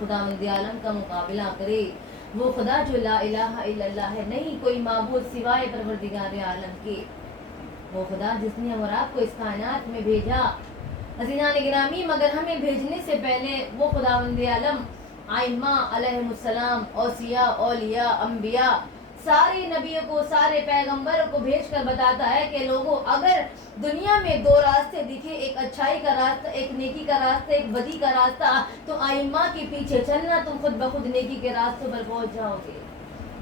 खुदावंद आलम का मुकाबला करे। वो खुदा जो ला इलाहा इल्लल्लाह है, नहीं कोई माबूद सिवाय परवरदिगार आलम के। वो खुदा जिसने हम और आपको इस कायनात में भेजा अज़ीज़ान गिरामी, मगर हमें भेजने से पहले वो खुदावंद आलम आइम्मा अलैहिमुस्सलाम, औसिया, औलिया, अंबिया, सारे नबियों को, सारे पैगंबरों को भेज कर बताता है कि लोगों, अगर दुनिया में दो रास्ते दिखे, एक अच्छाई का रास्ता, एक नेकी का रास्ता, एक बदी का रास्ता, तो आइम्मा के पीछे चलना, तुम खुद बखुद नेकी के रास्तों पर पहुंच जाओगे।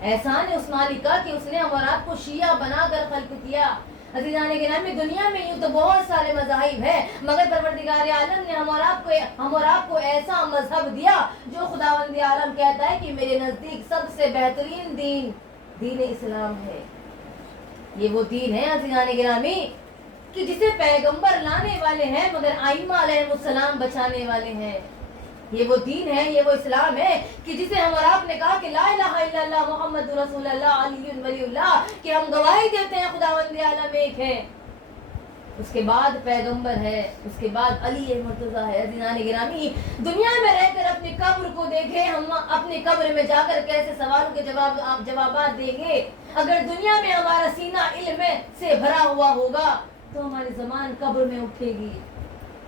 एहसान है उस मालिक का कि उसने हम और आपको शिया बनाकर खल्क किया। अज़ीज़ान गिरामी, दुनिया में यूं तो बहुत सारे मज़ाहिब है, मगर परवरदिगार आलम ने हम और आपको ऐसा मजहब दिया जो खुदावंद आलम कहता है कि मेरे नज़दीक सबसे बेहतरीन दीन इस्लाम है। ये वो दीन है अज़ीज़ान गिरामी कि जिसे पैगंबर लाने वाले हैं, मगर आइम्मा अलैहिमुस्सलाम बचाने वाले हैं। ये वो दीन है, ये वो इस्लाम है कि जिसे हम और आपने कहा कि ला इलाहा इल्लल्लाह मुहम्मदुर रसूलुल्लाह अलीयुन वलीउल्लाह, कि हम गवाही देते हैं खुदावंद आलम एक है, उसके बाद पैगंबर है, उसके बाद अली मुर्तज़ा है। अज़ीज़ान गिरामी, दुनिया में रहकर अपनी कब्र को देखें, हम अपनी कब्र में जाकर कैसे सवालों के जवाबात देंगे। अगर दुनिया में हमारा सीना इल्म से भरा हुआ होगा तो हमारी ज़बान कब्र में उठेगी।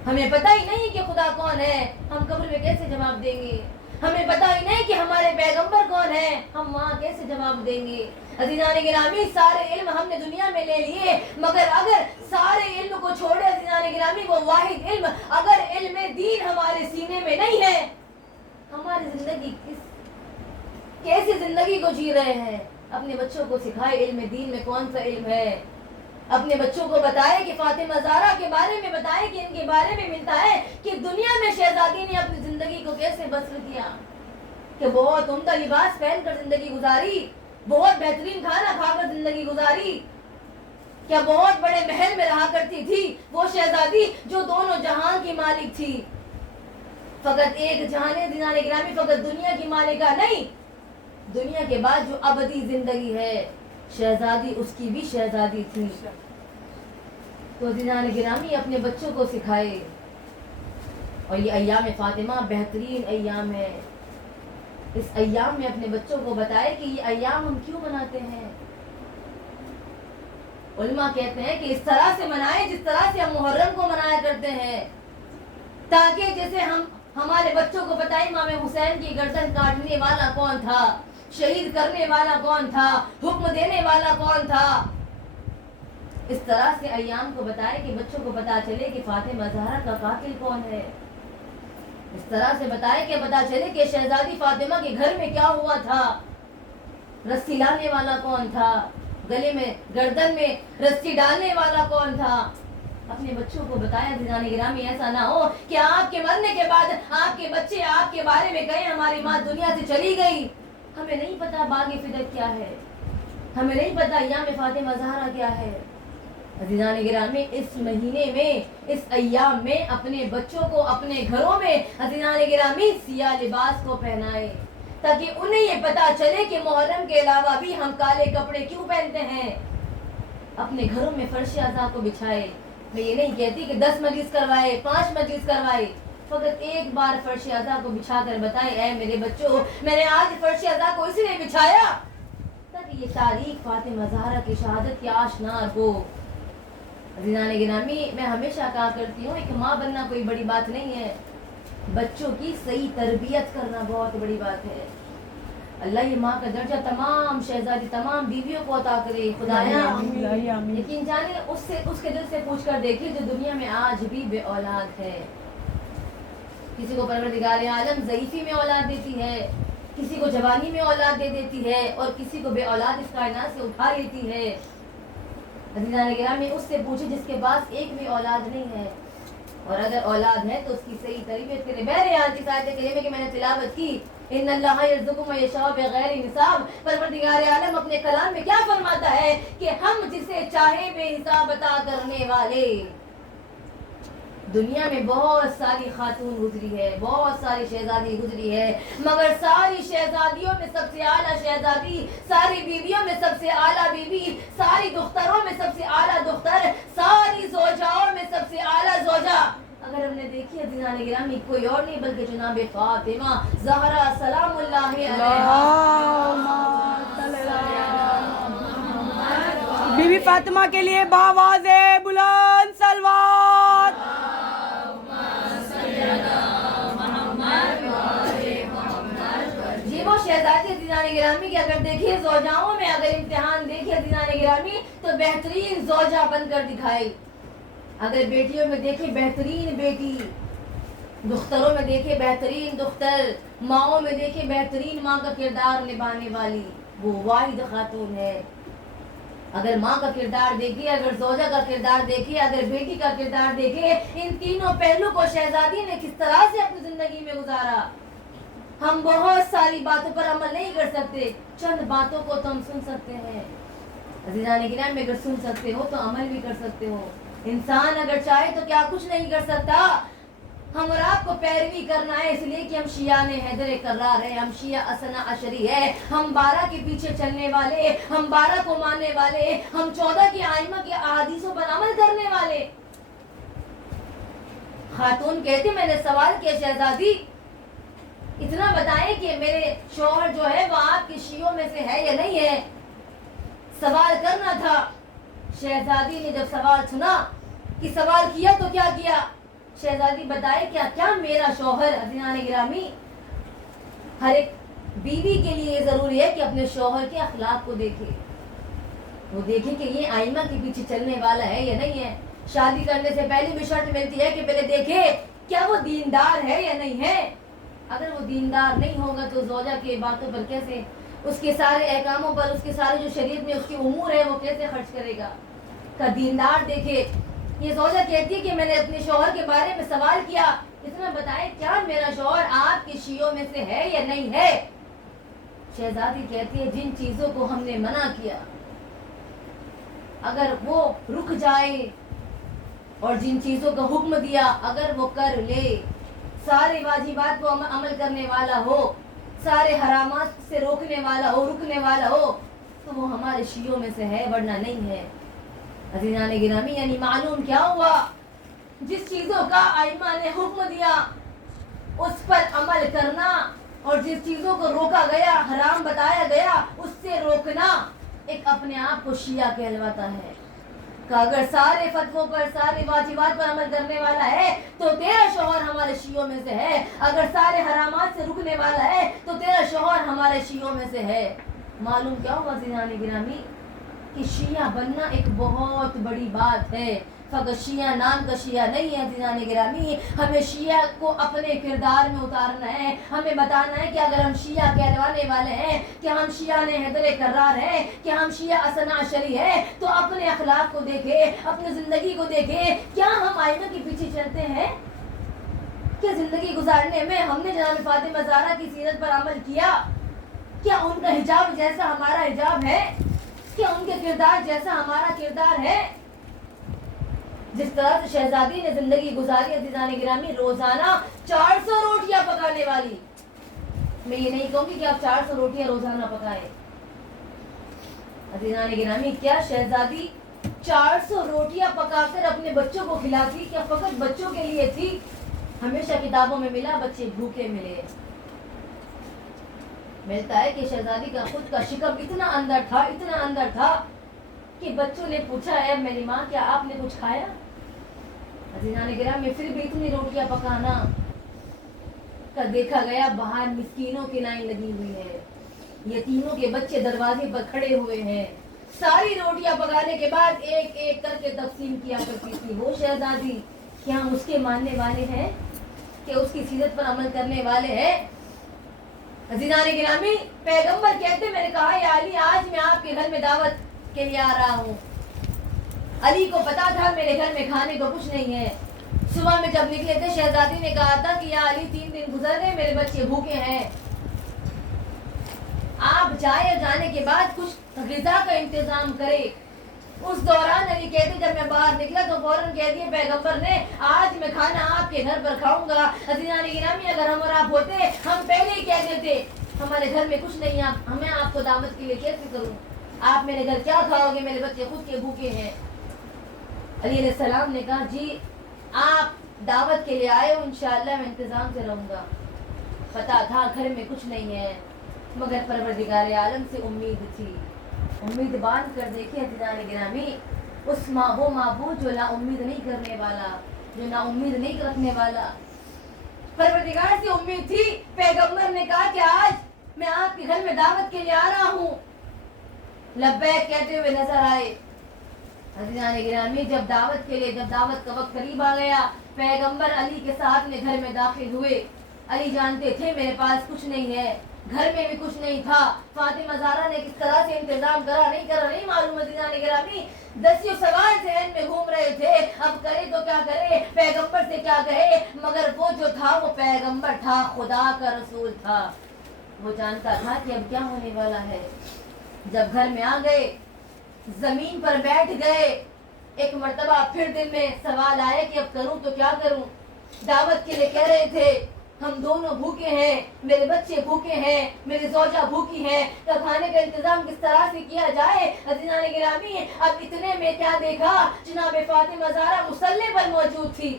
हमें पता ही नहीं कि खुदा कौन है, हम कब्र में कैसे जवाब देंगे। हमें पता ही नहीं कि हमारे पैगंबर कौन है, हम वहाँ कैसे जवाब देंगे। अज़ीज़ान गिरामी, सारे इल्म हमने दुनिया में ले लिए, मगर अगर सारे इल्म को छोड़े अज़ीज़ान गिरामी, वो वाहिद इल्म, अगर इल्म दीन हमारे सीने में नहीं है, हमारी जिंदगी कैसी जिंदगी को जी रहे हैं। अपने बच्चों को सिखाए इल्म दीन में कौन सा इल्म है। अपने बच्चों को बताए कि फातिमा ज़हरा के बारे में बताए कि इनके बारे में मिलता है कि दुनिया में शहजादी ने अपनी जिंदगी को कैसे बसर किया, कि बहुत उम्दा लिबास पहनकर जिंदगी गुजारी, बहुत बेहतरीन खाना खाकर जिंदगी गुजारी, क्या बहुत बड़े महल में रहा करती थी वो शहजादी जो दोनों जहां की मालिक थी। फकत एक जहाने दिनाने गिरामी, फकत दुनिया की मालिका नहीं, दुनिया के बाद जो अबदी जिंदगी है, शहजादी उसकी भी शहजादी थी। तो दिनाने गिरामी अपने बच्चों को सिखाए। और ये अय्याम फातिमा बेहतरीन अय्याम है। इस अय्याम में अपने बच्चों को बताए कि ये अय्याम हम क्यों मनाते हैं। उलमा कहते हैं कि इस तरह से मनाए जिस तरह से हम मुहर्रम को मनाया करते हैं, ताकि जैसे हम हमारे बच्चों को बताए इमाम हुसैन की गर्दन काटने वाला कौन था, शहीद करने वाला कौन था, हुक्म देने वाला कौन था। इस तरह से अय्याम को बताए कि बच्चों को पता चले कि फातिमा ज़हरा का कातिल कौन है। इस तरह से बताए कि पता चले कि शहजादी फातिमा के घर में क्या हुआ था, रस्सी लाने वाला कौन था, गले में गर्दन में रस्सी डालने वाला कौन था। अपने बच्चों को बताया दिनाने गिरामी, ऐसा ना हो कि आपके मरने के बाद आपके बच्चे आपके बारे में कहें हमारी माँ दुनिया से चली गई, हमें नहीं पता बागी फिदक क्या है, हमें नहीं पता अय्याम फातिमा ज़हरा क्या है। अज़ीज़ान गिरामी, इस महीने में, इस अय्याम में अपने बच्चों को अपने घरों में अज़ीज़ान गिरामी सिया लिबास को पहनाए, ताकि उन्हें ये पता चले कि मुहर्रम के अलावा भी हम काले कपड़े क्यों पहनते हैं। अपने घरों में फर्श अज़ा को बिछाए। मैं ये नहीं कहती कि 10 मजलिस करवाए, 5 मजलिस करवाए, फकत एक बार फर्श अज़ा को बिछा कर बताए, ऐ मेरे बच्चों, मैंने आज फर्श अज़ा को इसलिए बिछाया ताकि ये तारीख फातिमा ज़हरा की शहादत की आशना हो। अज़ीज़ान गिरामी, मैं हमेशा कहा करती हूँ, एक माँ बनना कोई बड़ी बात नहीं है, बच्चों की सही तरबियत करना बहुत बड़ी बात है। अल्लाह ये माँ का दर्जा तमाम शहजादी, तमाम बीवियों को अता करे खुदाया। लेकिन जाने उसके दिल से पूछ कर देखिए जो दुनिया में आज भी बे औलाद है। किसी को परवरदिगार आलम ज़ईफ़ी में औलाद देती है, किसी को जवानी में औलाद दे देती है, और किसी को बे औलाद इस कायनात से उठा लेती है। अज़ीज़ान गिरामी, उससे पूछे जिसके पास एक भी औलाद नहीं है, और अगर औलाद है तो उसकी सही तरबियत करे। बहरहाल की आयत करीमा की मैंने तिलावत की, इन्नल्लाह यर्ज़ुक़ु मन यशाअ बिग़ैरि हिसाब। परवरदिगार आलम अपने कलाम में क्या फरमाता है कि हम जिसे चाहे बेहिसाब अता करने वाले। दुनिया में बहुत सारी खातून गुजरी है, बहुत सारी शहजादी गुजरी है, मगर सारी शहजादियों में सबसे आला शहजादी, सारी बीवियों में सबसे आला बीवी, सारी दुख्तरों में सबसे आला दुख्तर, सारी ज़ौजाओं में सबसे आला ज़ौजा अगर हमने देखी अज़ीज़ान गिरामी कोई और नहीं बल्कि जनाब फातिमा ज़हरा सलामुल्लाह अलैहा, बीबी फातिमा के लिए बावाज़े बुलंद सलवात। जी वो शहजादी अज़ीज़ान गिरामी की अगर देखिए ज़ौजाओं में अगर इम्तिहान देखिए अज़ीज़ान गिरामी तो बेहतरीन ज़ौजा बनकर दिखाई। अगर बेटियों में देखे बेहतरीन बेटी, दुख्तरों में देखे बेहतरीन दुख्तर, माओं में देखे बेहतरीन माँ का किरदार निभाने वाली वो वाहिद खातून है। अगर माँ का किरदार देखिए, अगर ज़ौजा का किरदार देखिए, अगर बेटी का किरदार देखिए, इन तीनों पहलू को शहजादी ने किस तरह से अपनी जिंदगी में गुजारा। हम बहुत सारी बातों पर अमल नहीं कर सकते, चंद बातों को तो हम सुन सकते हैं। अज़ीज़ान गिरामी अगर सुन सकते हो तो अमल भी कर सकते हो। इंसान अगर चाहे तो क्या कुछ नहीं कर सकता। हम और आपको पैरवी करना है इसलिए कि हम शिया ने हैदर कर्रार है, हम शिया असना अशरी है, हम 12 के पीछे चलने वाले, हम 12 को मानने वाले, हम 14 की आइमा की अहादीसों पर अमल करने वाले। खातून कहती मैंने सवाल किया शहजादी इतना बताएं कि मेरे शौहर जो है वो आपके शियों में से है या नहीं है, सवाल करना था। शहजादी ने जब सवाल सुना कि सवाल किया तो क्या किया, शहजादी बताए क्या क्या मेरा शौहर। अज़ीज़ान गिरामी हर एक बीवी के लिए ये जरूरी है कि अपने शौहर के अखलाक को देखे, वो देखे कि ये आइमा के पीछे चलने वाला है या नहीं है। शादी करने से पहले भी शर्त मिलती है कि पहले देखे क्या वो दीनदार है या नहीं है। अगर वो दीनदार नहीं होगा तो ज़ौजा की बातों पर कैसे, उसके सारे अहकामों पर, उसके सारे जो शरीयत में उसकी उमूर है वो कैसे खर्च करेगा। का दीनदार देखे। ये ज़ौजा कहती है कि मैंने अपने शौहर के बारे में सवाल किया, इतना बताए क्या मेरा शौहर आपके शियों में से है या नहीं है। शहजादी कहती है जिन चीजों को हमने मना किया अगर वो रुक जाए और जिन चीजों का हुक्म दिया अगर वो कर ले, सारे वाजिबात को अमल करने वाला हो, सारे हरामात से रोकने वाला हो, रुकने वाला हो, तो वो हमारे शियों में से है वरना नहीं है। अज़ीज़ान गिरामी यानी मालूम क्या हुआ, जिस चीजों का आइमा ने हुक्म दिया उस पर अमल करना और जिस चीजों को रोका गया, हराम बताया गया, उससे रोकना एक अपने आप को शिया कहलवाता है। कि अगर सारे फतवों पर, सारे वाजिबात पर अमल करने वाला है तो तेरा शौहर हमारे शियों में से है, अगर सारे हरामात से रुकने वाला है तो तेरा शौहर हमारे शियों में से है। मालूम क्या हुआ अज़ीज़ान गिरामी कि शिया बनना एक बहुत बड़ी बात है, फकत शिया नाम का शिया नहीं है। अज़ीज़ान गिरामी हमें शिया को अपने किरदार में उतारना है, हमें बताना है कि अगर हम शिया कहलवाने वाले हैं, कि हम शिया ने हैदर कर्रार है, कि हम शिया असना अशरी है, तो अपने अखलाक को देखे, अपनी जिंदगी को देखे। क्या हम आइमा के पीछे चलते हैं कि जिंदगी गुजारने में हमने जनाब फातिमा ज़हरा की सीरत पर अमल किया? क्या उनका हिजाब जैसा हमारा हिजाब है? क्या उनके किरदार जैसा हमारा किरदार है? जिस तरह से शहजादी ने जिंदगी गुजारी अज़ीज़ान गिरामी रोजाना 400 रोटियां पकाने वाली, मैं ये नहीं कहूंगी कि आप 400 रोटियां रोजाना पकाएं। अज़ीज़ान गिरामी क्या शहजादी 400 रोटियां पकाकर अपने बच्चों को खिलाती? क्या फकत बच्चों के लिए थी? हमेशा किताबों में मिला बच्चे भूखे मिले। मिलता है कि शहजादी का खुद का शिकम इतना अंदर था, इतना अंदर था कि बच्चों ने पूछा है मेरी माँ क्या आपने कुछ खाया? अज़ीज़ान गिरामी फिर भी इतनी रोटियां पकाना का देखा गया बाहर मिस्कीनों की लाइन लगी हुई है, यतीमों के बच्चे दरवाजे पर खड़े हुए हैं। सारी रोटियां पकाने के बाद एक एक करके तकसीम किया करती थी वो शहजादी। क्या हम उसके मानने वाले हैं कि उसकी सीरत पर अमल करने वाले हैं? अज़ीज़ान गिरामी पैगंबर कहते मैंने कहा या अली आज मैं आपके घर में दावत के लिए आ रहा हूँ। अली को पता था मेरे घर में खाने को कुछ नहीं है। सुबह में जब निकले थे शहजादी ने कहा था कि या अली 3 दिन गुजर गए, मेरे बच्चे भूखे हैं, आप जाए, जाने के बाद कुछ ग़िज़ा का इंतजाम करे। उस दौरान अली कहते जब मैं बाहर निकला तो फौरन कह दिए पैगंबर ने आज मैं खाना आपके घर पर खाऊंगा। अज़ीज़ान गिरामी अगर हम और आप होते हम पहले ही कह देते हमारे घर में कुछ नहीं है, हमें आपको दावत के लिए कैसे करूं, आप मेरे घर क्या खाओगे, मेरे बच्चे खुद के भूखे हैं। अली अलैहिस्सलाम ने कहा जी आप दावत के लिए आए हो, इंशाअल्लाह मैं इंतज़ाम से रहूँगा। पता था घर में कुछ नहीं है, मगर परवरदिगार आलम से उम्मीद थी। उम्मीद बांध कर देखिए अज़ीज़ान गिरामी, वो माबूद जो ना उम्मीद नहीं करने वाला, जो ना उम्मीद नहीं रखने वाला। परवरदिगार से उम्मीद थी। पैगंबर ने कहा कि आज मैं आपके घर में दावत के लिए आ रहा हूँ। लब्बैक कहते हुए नजर आए। अज़ीज़ान गिरामी, जब दावत का वक्त करीब आ गया, पैगंबर अली के साथ में घर में दाखिल हुए। अली जानते थे मेरे पास कुछ नहीं है, घर में भी कुछ नहीं था। फातिमा ज़हरा ने किस तरह से इंतजाम करा नहीं मालूम। अज़ीज़ान गिरामी, दसियों सवाल ज़हन में घूम रहे थे, अब करे तो क्या करे, पैगंबर से क्या कहे। मगर वो जो था वो पैगंबर था, खुदा का रसूल था। वो जानता था कि अब क्या होने वाला है। जब घर में आ गए, जमीन पर बैठ गए, एक मर्तबा फिर दिल में सवाल आया कि अब करूं तो क्या करूं। दावत के लिए कह रहे थे, हम दोनों भूखे हैं, मेरे बच्चे भूखे हैं, मेरी ज़ौजा भूखी है, तो खाने का इंतजाम किस तरह से किया जाए। अज़ीज़ान गिरामी, अब इतने में क्या देखा, जनाब फातिमा ज़हरा मुसल्ले पर मौजूद थी।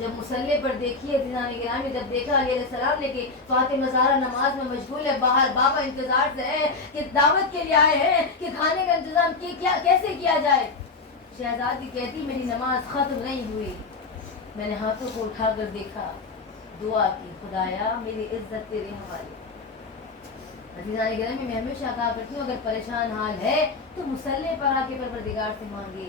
जब मुसल्ले पर देखी अज़ीज़ान गिरामी, जब देखा अलैहिस्सलाम ने कि फातिमा ज़हरा नमाज में मशगूल है, बाहर बाबा इंतजार से है कि दावत के लिए आए हैं कि खाने का इंतजाम कैसे किया जाए। शहजादी कहती, मेरी नमाज खत्म नहीं हुई, मैंने हाथों को उठाकर देखा, दुआ की, खुदाया मेरी इज्जत तेरे हवाले। अज़ीज़ान गिरामी, मैं हमेशा कहा करती हूँ, अगर परेशान हाल है तो मुसल्ले पर आके परवरदिगार से मांगे।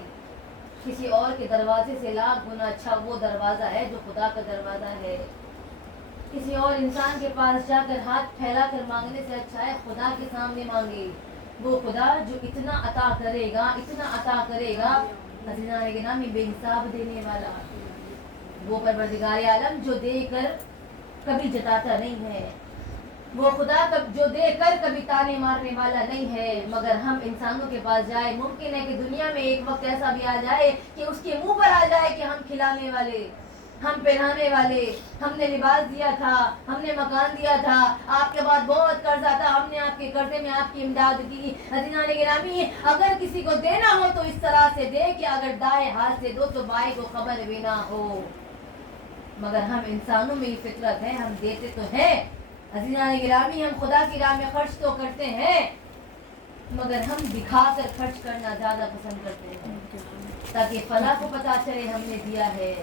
किसी और के दरवाजे से लाख गुना अच्छा वो दरवाज़ा है जो खुदा का दरवाज़ा है। किसी और इंसान के पास जाकर हाथ फैला कर मांगने से अच्छा है खुदा के सामने मांगे। वो खुदा जो इतना अता करेगा, इतना अता करेगा, अज़ीज़ान गिरामी, बेहिसाब देने वाला। वो परवरदिगार आलम जो देकर कभी जताता नहीं है, वो खुदा जो देकर कभी ताने मारने वाला नहीं है। मगर हम इंसानों के पास जाए, मुमकिन है कि दुनिया में एक वक्त ऐसा भी आ जाए कि उसके मुंह पर आ जाए कि हम खिलाने वाले, हम पहनाने वाले, हमने लिबास दिया था, हमने मकान दिया था, आपके बाद बहुत कर्जा था, हमने आपके कर्जे में आपकी इमदाद की। अज़ीज़ान गिरामी, अगर किसी को देना हो तो इस तरह से दे कि अगर दाएं हाथ से दो तो बाएं को खबर भी ना हो। मगर हम इंसानों में ही फितरत है, हम देते तो हैं। अज़ीज़ान गिरामी, हम खुदा की राह में खर्च तो करते हैं, मगर हम दिखाकर खर्च करना ज़्यादा पसंद करते हैं, ताकि फला को पता चले हमने दिया है,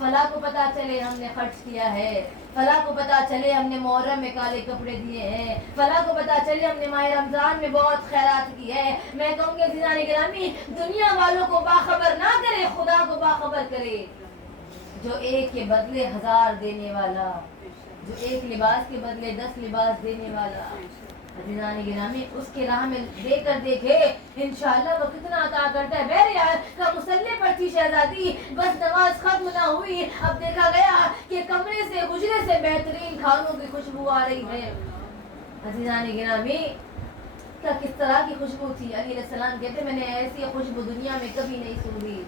फला को पता चले हमने खर्च किया है, फला को पता चले हमने मुहर्रम में काले कपड़े दिए हैं, फला को पता चले हमने माह रमज़ान में बहुत खैरात की है। मैं कहूँगी अज़ीज़ान गिरामी, दुनिया वालों को बाखबर ना करे, खुदा को बाखबर करे, जो एक के बदले 1000 देने वाला, जो एक लिबास के बदले 10 लिबास देने वाला। अज़ीज़ान गिरामी, उसके राह में देकर देखे इंशाअल्लाह वो कितना अता करता है। बहरहाल का मुसल्ले पर थी शहजादी, बस नमाज खत्म ना हुई, अब देखा गया कि कमरे से गुजरे से बेहतरीन खानों की खुशबू आ रही है। अज़ीज़ान गिरामी, का किस तरह की खुशबू थी। अली अलैहिस्सलाम कहते, मैंने ऐसी खुशबू दुनिया में कभी नहीं सुनी।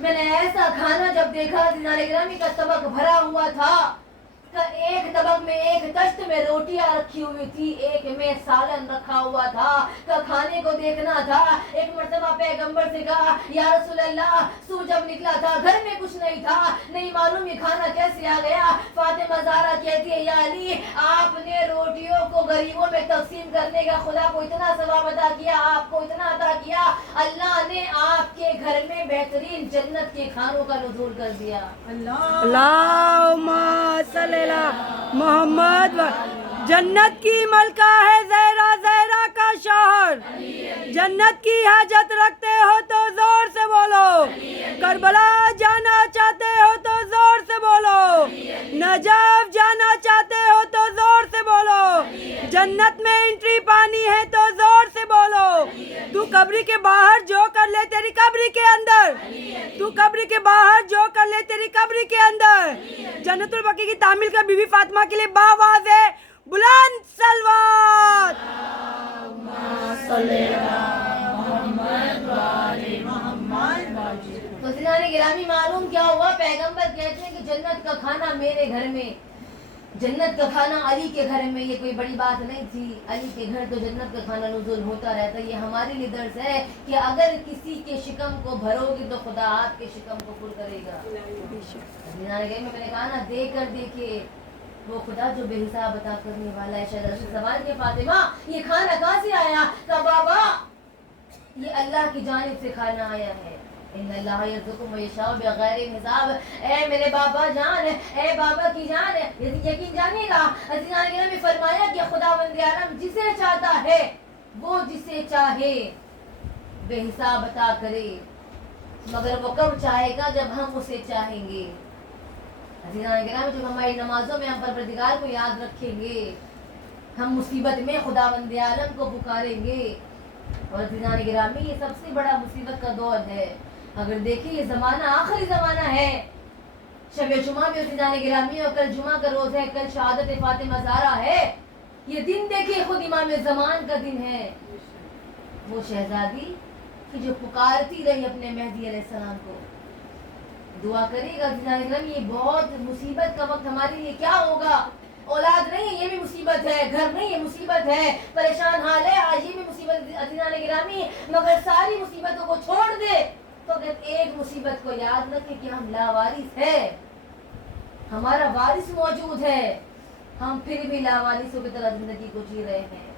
मैंने ऐसा खाना जब देखा, अज़ीज़ान गिरामी, का तबक भरा हुआ था, एक तबक में एक तश्त में रोटियां रखी हुई थी, एक में सालन रखा हुआ था, का खाने को देखना था। एक मर्तबा पैगंबर से कहा, या रसूल अल्लाह, सूरज जब निकला था घर में कुछ नहीं था, नहीं मालूम ये खाना कैसे आ गया। फातिमा ज़हरा कहती है, या अली, आपने रोटियों को गरीबों में तकसीम करने का खुदा को इतना सवाब अता किया, आपको इतना अता किया, अल्लाह ने आपके घर में बेहतरीन जन्नत के खानों का नुज़ूल कर दिया। अल्लाहुम्मा सल्ली अला मोहम्मद। जन्नत की मलका है ज़हरा, ज़हरा का शौहर, जन्नत की हाजत रखते हो तो जोर से बोलो, करबला जाना चाहते हो तो जोर से बोलो, नजफ जाना चाहते हो तो जोर से बोलो, जन्नत में एंट्री पानी है तो जोर से बोलो। तू कब्र के बाहर जो कर ले तेरी कब्र के अंदर, तू कब्र के बाहर जो कर ले तेरी कब्र के अंदर। जन्नतुल बकी की तामील का बीबी फातिमा के लिए बावाज़ है बुलंद सलवात। तो गिरामी, मालूम क्या हुआ, पैगंबर कहते हैं कि जन्नत का खाना मेरे घर में, जन्नत का खाना अली के घर में, ये कोई बड़ी बात नहीं थी। अली के घर तो जन्नत का खाना नुज़ुल होता रहता। ये हमारे लिए दर्स है कि अगर किसी के शिकम को भरोगे तो खुदा आपके शिकम को पुर करेगा। मैंने कहा ना, देख कर देखिए वो खुदा जो बेहिसाब अता करने वाला है। शायद रसूल सवाल के फातिमा ये खाना कहाँ से आया? कहा बाबा ये अल्लाह की जानिब से खाना आया है। इन्नल्लाह यर्ज़ुक़ु मन यशाअ बिग़ैरि हिसाब। ए मेरे बाबा जान, ए बाबा की जान, यकीन जानिएगा अज़ीज़ान ने फरमाया कि खुदावंद आलम जिसे चाहता है वो जिसे चाहे बेहिसाब अता करे, मगर वो कब चाहेगा? जब हम उसे चाहेंगे। अज़ीज़ान जब हमारी नमाजों में हम परवरदिगार को याद रखेंगे, हम मुसीबत में खुदावंद आलम को पुकारेंगे। और अज़ीज़ान गिरामी ये सबसे बड़ा मुसीबत का दौर है। अगर देखिए ये ज़माना आखिरी ज़माना है। शब जुमा भी अज़ीज़ान गिरामी और कल जुमा का रोज़ है, कल शहादत फातिमा ज़हरा है। ये दिन देखिए खुद इमाम ज़मान का दिन है। वो शहजादी कि जो पुकारती रही अपने मेहदी अलैहिस्सलाम को। दुआ करिएगा अज़ीज़ान गिरामी, ये बहुत मुसीबत का वक्त हमारे लिए। क्या होगा? औलाद नहीं है ये भी मुसीबत है, घर नहीं ये मुसीबत है, परेशान हाल है आज ये भी मुसीबत अज़ीज़ान गिरामी। मगर सारी मुसीबतों को छोड़ दे तो अगर एक मुसीबत को याद रखे कि हम लावारिस है, हमारा वारिस मौजूद है, हम फिर भी लावारिसों की तरह जिंदगी को जी रहे हैं।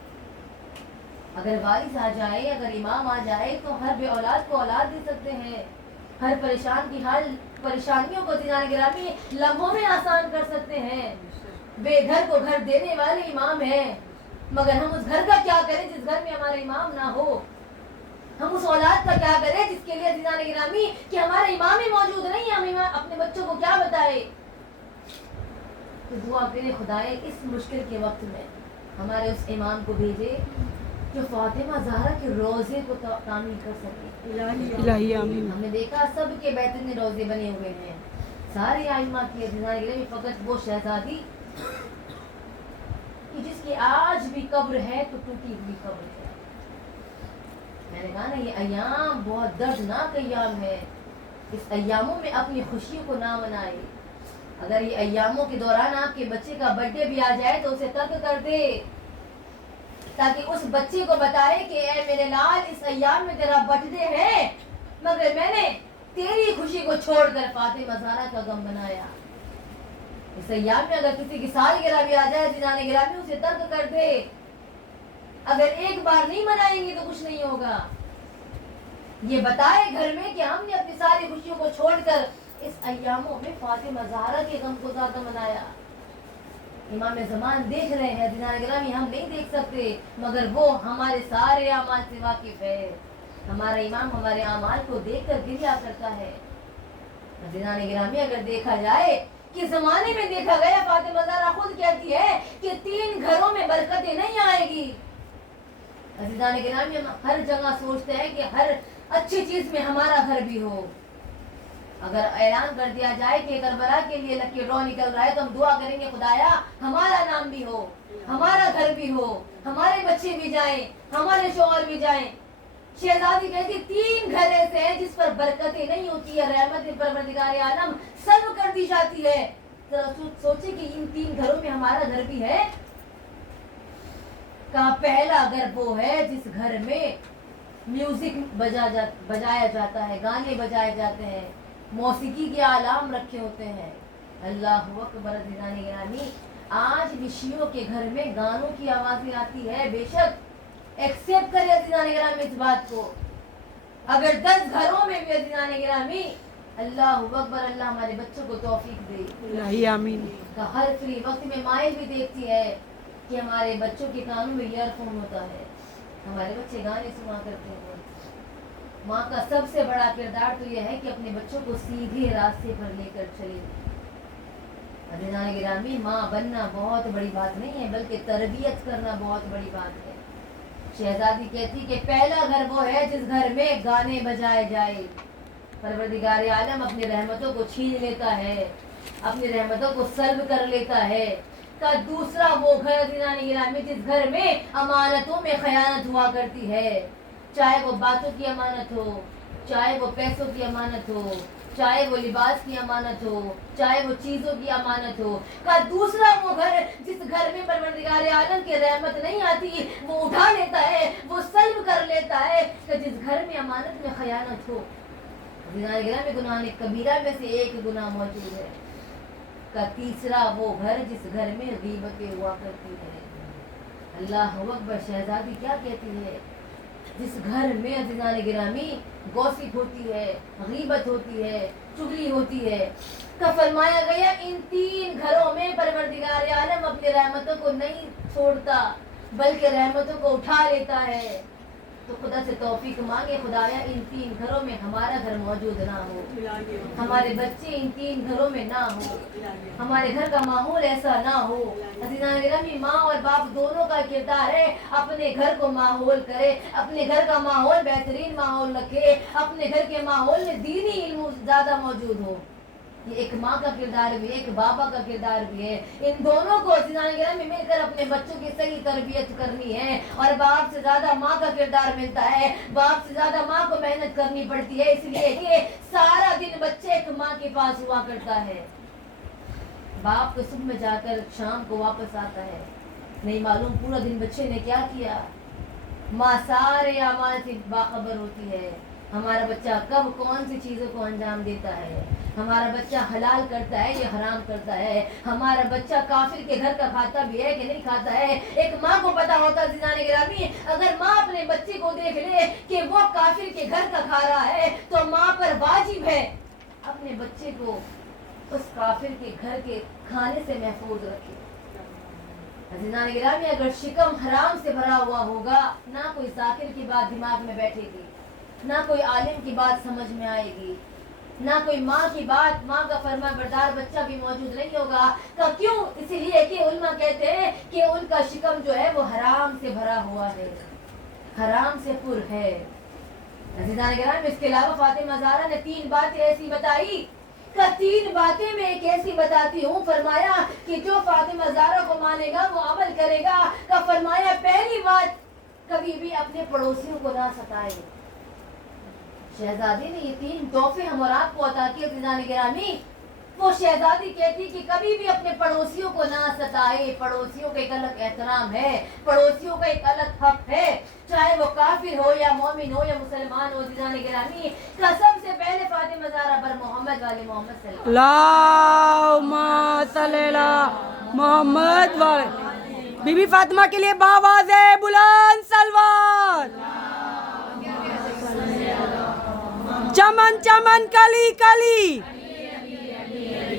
अगर वारिस आ जाए, अगर इमाम आ जाए तो हर बे औलाद को औलाद दे सकते हैं। हर परेशान की हर परेशानियों को अज़ीज़ान गिरामी लम्हों में आसान कर सकते हैं। बेघर को घर देने वाले इमाम हैं, मगर हम उस घर का क्या करें जिस घर में हमारा इमाम ना हो? हम उस औलाद का क्या करें जिसके लिए अज़ीज़ान गिरामी कि हमारा इमाम ही मौजूद नहीं है? हम अपने बच्चों को क्या बताए? तो दुआ करें खुदाए इस मुश्किल के वक्त में हमारे उस इमाम को भेजे जो फातिमा ज़हरा के रोज़े को तामीर कर सके। इलाही आमीन। हमने देखा सबके बेहतरीन रोज़े बने हुए हैं, सारे आइमा की। अज़ीज़ान गिरामी फ़कत वो शहजादी कि जिसकी आज भी कब्र है तो टूटी हुई कब्र है। मैंने कहा ना ये अय्याम बहुत दर्दनाक अय्याम है। इस अय्यामों में अपनी खुशियों को ना मनाए। अगर ये अय्यामों के दौरान आपके बच्चे का बर्थडे भी आ जाए तो उसे तर्क कर दे, ताकि उस बच्चे को बताए कि ए मेरे लाल इस अय्याम में तेरा बर्थडे है, मगर मैंने तेरी खुशी को छोड़कर फातिमा ज़हरा का गम बनाया। इस अय्याम में अगर किसी की सालगिरह भी आ जाए अज़ीज़ान गिरामी उसे तर्क कर दे। अगर एक बार नहीं मनाएंगे तो कुछ नहीं होगा। ये बताए घर में कि हमने अपनी सारी खुशियों को छोड़कर इस अय्यामों में फातिमा ज़हरा के गम को ज़्यादा मनाया। इमाम ज़मान देख रहे हैं अज़ीज़ान गिरामी, हम नहीं देख सकते, मगर वो हमारे सारे अमाल से वाकिफ है। हमारा इमाम हमारे अमाल को देखकर गिरिया करता है। अज़ीज़ान गिरामी अगर देखा जाए कि ज़माने में देखा गया, फातिमा ज़हरा खुद कहती है कि 3 घरों में बरकतें नहीं आएगी। अज़ीज़ान गिरामी हम हर जगह सोचते हैं कि हर अच्छी चीज़ में हमारा घर भी हो। अगर ऐलान कर दिया जाए कि करबला के लिए लकी ड्रॉ निकल रहा है तो हम दुआ करेंगे खुदाया हमारा नाम भी हो, हमारा घर भी हो, हमारे बच्चे भी जाएं, हमारे शौहर भी जाएं। शहजादी कहती 3 घर ऐसे हैं जिस पर बरकतें नहीं होती है, रहमत परवरदिगार आलम सर्व कर दी जाती है। जरा सोचे कि इन 3 घरों में हमारा घर भी है। का पहला घर वो है जिस घर में म्यूजिक बजाया जाता है, गाने बजाए जाते हैं, मौसीकी के आलाम रखे होते हैं। अल्लाहु अकबर। अज़ीज़ान गिरामी आज भी शियों के घर में गानों की आवाज़ें आती है। बेशक एक्सेप्ट करें अज़ीज़ान गिरामी इस बात को। अगर 10 घरों में भी अज़ीज़ान गिरामी अल्लाहु अकबर, अल्लाह हमारे बच्चों को तौफीक दे। आमीन। हर फ्री वक्त में माएँ भी देखती है कि हमारे बच्चों के कानों में ईयरफोन होता है, हमारे बच्चे गाने सुना करते हैं। माँ का सबसे बड़ा किरदार तो यह है कि अपने बच्चों को सीधे रास्ते पर लेकर चले। अज़ीज़ान गिरामी माँ बनना बहुत बड़ी बात नहीं है, बल्कि तरबियत करना बहुत बड़ी बात है। शहजादी कहती कि पहला घर वो है जिस घर में गाने बजाए जाए। परवरदिगार आलम अपनी रहमतों को छीन लेता है, अपनी रहमतों को सल्ब कर लेता है। का दूसरा वो घर अज़ीज़ान गिरामी जिस घर में अमानतों में खयानत हुआ करती है, चाहे वो बातों की अमानत हो, चाहे वो पैसों की अमानत हो, چاہے وہ لباس کی امانت ہو، چاہے وہ چیزوں کی امانت ہو. کا دوسرا وہ گھر جس گھر میں پروردگار عالم کی رحمت نہیں آتی وہ اٹھا لیتا ہے، وہ سلب کر لیتا ہے. کہ جس گھر میں امانت میں خیانت ہو. میں گناہ کبیرہ میں سے ایک گناہ موجود ہے. کا تیسرا وہ گھر جس گھر میں غیبتیں ہوا کرتی ہے. اللہ اکبر. شہزادی کیا کہتی ہے؟ جس گھر میں عزیزان گرامی گوسپ ہوتی ہے، غیبت ہوتی ہے، چغلی ہوتی ہے. کا فرمایا گیا ان 3 گھروں میں پروردگار عالم اپنی رحمتوں کو نہیں چھوڑتا بلکہ رحمتوں کو اٹھا لیتا ہے. تو خدا سے توفیق مانگے خدایا ان 3 گھروں میں ہمارا گھر موجود نہ ہو، ہمارے بچے ان 3 گھروں میں نہ ہو، ہمارے گھر کا ماحول ایسا نہ ہو. عزیزان گرامی ماں اور باپ دونوں کا کردار ہے اپنے گھر کو ماحول کرے، اپنے گھر کا ماحول بہترین ماحول رکھے، اپنے گھر کے ماحول میں دینی علم زیادہ موجود ہو. یہ ایک ماں کا کردار بھی ہے، ایک بابا کا کردار بھی ہے. ان دونوں کو عزیزان گرامی مل کر اپنے بچوں کی صحیح تربیت کرنی ہے. اور باپ سے زیادہ ماں کا کردار ملتا ہے، باپ سے زیادہ ماں کو محنت کرنی پڑتی ہے. اس لیے کہ سارا دن بچے ایک ماں کے پاس ہوا کرتا ہے. باپ تو صبح میں جا کر شام کو واپس آتا ہے، نہیں معلوم پورا دن بچے نے کیا کیا. ماں سارے اعمال سے باخبر ہوتی ہے. ہمارا بچہ کب کون سی چیزوں کو انجام دیتا ہے، ہمارا بچہ حلال کرتا ہے یا حرام کرتا ہے، ہمارا بچہ کافر کے گھر کا کھاتا بھی ہے کہ نہیں کھاتا ہے. ایک ماں کو پتا ہوتا ہے عزیزان گرامی اگر ماں اپنے بچے کو دیکھ لے کہ وہ کافر کے گھر کا کھا رہا ہے تو ماں پر واجب ہے اپنے بچے کو اس کافر کے گھر کے کھانے سے محفوظ رکھے. عزیزان گرامی اگر شکم حرام سے بھرا ہوا ہوگا نہ کوئی ذاکر کی بات دماغ میں بیٹھے گی، نہ کوئی عالم کی بات سمجھ میں آئے گی، نہ کوئی ماں کی بات، ماں کا فرما بردار بچہ بھی موجود نہیں ہوگا. کیوں؟ اسی لیے کہ علماء کہتے ہیں کہ ان کا شکم جو ہے وہ حرام سے بھرا ہوا ہے، حرام سے پر ہے. عزیزان گرامی اس کے علاوہ فاطمہ زہرا نے 3 باتیں ایسی بتائی کہ 3 باتیں میں ایک ایسی بتاتی ہوں. فرمایا کہ جو فاطمہ زہرا کو مانے گا وہ عمل کرے گا. کہ فرمایا پہلی بات کبھی بھی اپنے پڑوسیوں کو نہ ستائے. شہزادی نے یہ 3 تحفے ہم اور آپ کو عطا کیے عزیزان گرامی. وہ شہزادی کہتی کہ کبھی بھی اپنے پڑوسیوں کو نہ ستائے. پڑوسیوں کا ایک الگ احترام ہے، پڑوسیوں کا ایک الگ حق ہے، چاہے وہ کافر ہو یا مومن ہو یا مسلمان ہو. عزیزان گرامی کا سب سے پہلے فاطمہ زہرا پر محمد والے محمد صلی اللہ اللہم صلی علی محمد والے. بی بی فاطمہ کے لیے باواز بلند سلوات. چمن چمن کلی کلی،